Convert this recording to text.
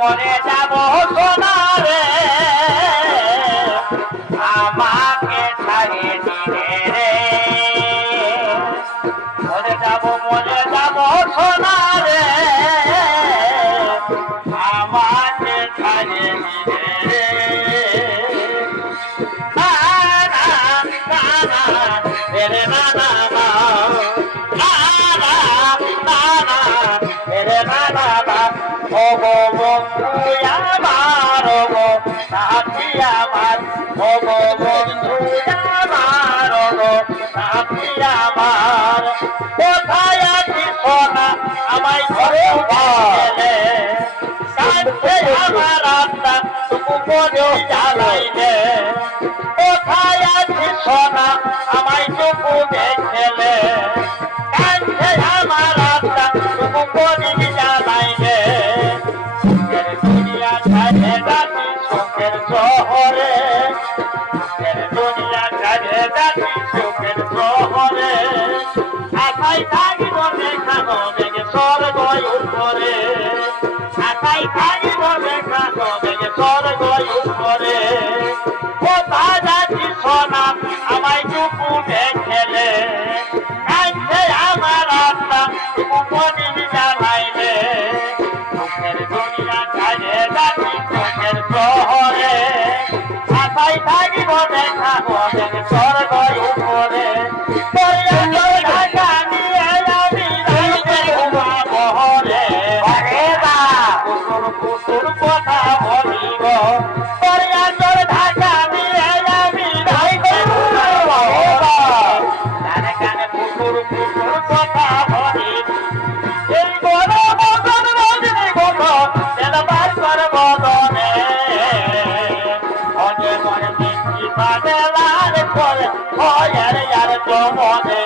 মরে যাব সোনা রে আমাকে ছাড়িয়ে দিলে রে মরে যাব সোনা রে আমাকে ছাড়িয়ে দিলে রে না না না ও গো বন্ধু আমার ও গো সাথী আমার ও গো বন্ধু আমার ও গো সাথী আমার কোথায় আছি সোনা আমায় ঘরে গেলে কাঁদছে আমার আত্মা তুমি মনে জ্বালাইলে কোথায় আছি সোনা আমায় টুকু দেখলে কাঁদছে আমার আত্মা তুমি মনে জ্বালাইলে দুনিয়া ছাড়ে যাচ্ছি সুখের শহরে দুনিয়া ছাড়ে যাচ্ছি সুখের শহরে আশায় থাকিব দেখানো দেখে স্বর্গ উপরে আশায় থাকিব দেখানো দেখে স্বর্গ উপরে কোথায় যাচ্ছি সোনা আমায় টুকু দেখেলে কাঁদছে আমার আত্মা টুকু মনে জ্বালাইলে সুখের দুনিয়া ছাড়ে যাচ্ছি সুখের শহরে আশায় থাকিব দেখানো দেখে স্বর্গ উপরে কথা বলিব ঢাকা দিয়ে আমি কানে কানে পুকুর পুকুর কথা বলিব এই বড় বদন রজনী গন্ধ তেলবার কর বদনে অজে মনে মিষ্টি বাদে লাল করে ভয়ের জমনে